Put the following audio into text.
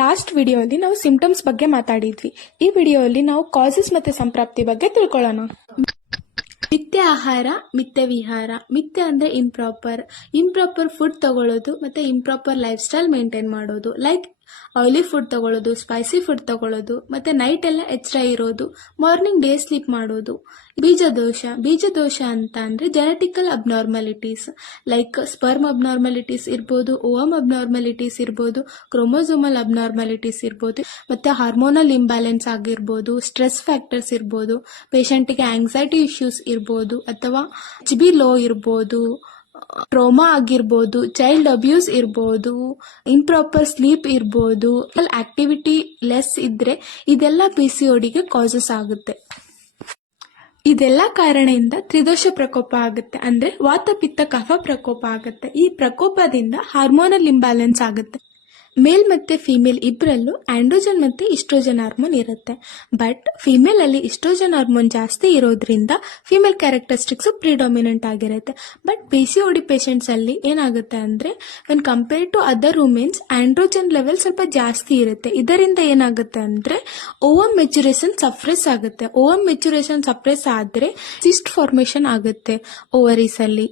Last ವಿಡಿಯೋಲಿ ನಾವು symptoms ಬಗ್ಗೆ ಮಾತಾಡಿದ್ವಿ. ಈ ವಿಡಿಯೋಲಿ ನಾವು ಕಾಸಸ್ ಮತ್ತೆ ಸಂಪ್ರಾಪ್ತಿ ಬಗ್ಗೆ ತಿಳ್ಕೊಳ್ಳೋಣ. ಮಿಥ್ಯ ಆಹಾರ, ಮಿಥ್ಯ ವಿಹಾರ. ಮಿಥ್ಯ ಅಂದ್ರೆ ಇಂಪ್ರಾಪರ್ ಫುಡ್ ತಗೊಳ್ಳೋದು ಮತ್ತೆ ಇಂಪ್ರಾಪರ್ ಲೈಫ್ ಸ್ಟೈಲ್ ಮೇಂಟೈನ್ ಮಾಡೋದು. ಲೈಕ್ ಆಯಿಲಿ ಫುಡ್ ತಗೊಳ್ಳೋದು, ಸ್ಪೈಸಿ ಫುಡ್ ತಗೊಳ್ಳೋದು, ಮತ್ತೆ ನೈಟ್ ಎಲ್ಲ ಎಚ್ಚರ ಇರೋದು, ಮಾರ್ನಿಂಗ್ ಡೇ ಸ್ಲೀಪ್ ಮಾಡೋದು. ಬೀಜದೋಷ ಅಂತ ಅಂದ್ರೆ genetical abnormalities like sperm abnormalities ಇರ್ಬೋದು, ಓವಮ್ ಅಬ್ನಾರ್ಮಾಲಿಟೀಸ್ ಇರ್ಬೋದು, ಕ್ರೋಮೋಸೋಮಲ್ ಅಬ್ನಾರ್ಮಾಲಿಟೀಸ್ ಇರ್ಬೋದು, ಮತ್ತೆ ಹಾರ್ಮೋನಲ್ ಇಂಬ್ಯಾಲೆನ್ಸ್ ಆಗಿರ್ಬೋದು, ಸ್ಟ್ರೆಸ್ ಫ್ಯಾಕ್ಟರ್ಸ್ ಇರ್ಬೋದು, ಪೇಷಂಟಿಗೆ ಆಂಗ್ಸೈಟಿ ಇಶ್ಯೂಸ್ ಇರ್ಬೋದು, ಅಥವಾ HB ಲೋ ಇರ್ಬೋದು, ಟ್ರೋಮಾ ಆಗಿರ್ಬೋದು, ಚೈಲ್ಡ್ ಅಬ್ಯೂಸ್ ಇರ್ಬೋದು, ಇಂಪ್ರಾಪರ್ ಸ್ಲೀಪ್ ಇರ್ಬೋದು, ಆಕ್ಟಿವಿಟಿ ಲೆಸ್ ಇದ್ರೆ ಇದೆಲ್ಲ PCODಗೆ ಕಾಸಸ್ ಆಗುತ್ತೆ. ಇದೆಲ್ಲ ಕಾರಣದಿಂದ ತ್ರಿದೋಷ ಪ್ರಕೋಪ ಆಗುತ್ತೆ. ಅಂದ್ರೆ ವಾತ ಪಿತ್ತ ಕಫ ಪ್ರಕೋಪ ಆಗುತ್ತೆ. ಈ ಪ್ರಕೋಪದಿಂದ ಹಾರ್ಮೋನಲ್ ಇಂಬ್ಯಾಲೆನ್ಸ್ ಆಗುತ್ತೆ. ಮೇಲ್ ಮತ್ತೆ ಫಿಮೇಲ್ ಇಬ್ಬರಲ್ಲೂ ಆಂಡ್ರೋಜನ್ ಮತ್ತೆ ಇಸ್ಟ್ರೋಜನ್ ಹಾರ್ಮೋನ್ ಇರುತ್ತೆ. ಬಟ್ ಫಿಮೇಲ್ ಅಲ್ಲಿ ಇಸ್ಟ್ರೋಜನ್ ಹಾರ್ಮೋನ್ ಜಾಸ್ತಿ ಇರೋದ್ರಿಂದ ಫಿಮೇಲ್ ಕ್ಯಾರೆಕ್ಟರಿಸ್ಟಿಕ್ಸ್ ಪ್ರಿಡಾಮಿನೆಂಟ್ ಆಗಿರುತ್ತೆ. ಬಟ್ PCOD ಪೇಷಂಟ್ಸ್ ಅಲ್ಲಿ ಏನಾಗುತ್ತೆ ಅಂದ್ರೆ when compare to other womens androgen level ಸ್ವಲ್ಪ ಜಾಸ್ತಿ ಇರುತ್ತೆ. ಇದರಿಂದ ಏನಾಗುತ್ತೆ ಅಂದ್ರೆ ಓವಮ್ ಮೆಚುರೇಷನ್ ಸಪ್ರೆಸ್ ಆಗುತ್ತೆ. ಓವಮ್ ಮೆಚುರೇಷನ್ ಸಪ್ರೆಸ್ ಆದ್ರೆ ಸಿಸ್ಟ್ ಫಾರ್ಮೇಶನ್ ಆಗುತ್ತೆ ಓವರೀಸ್ ಅಲ್ಲಿ.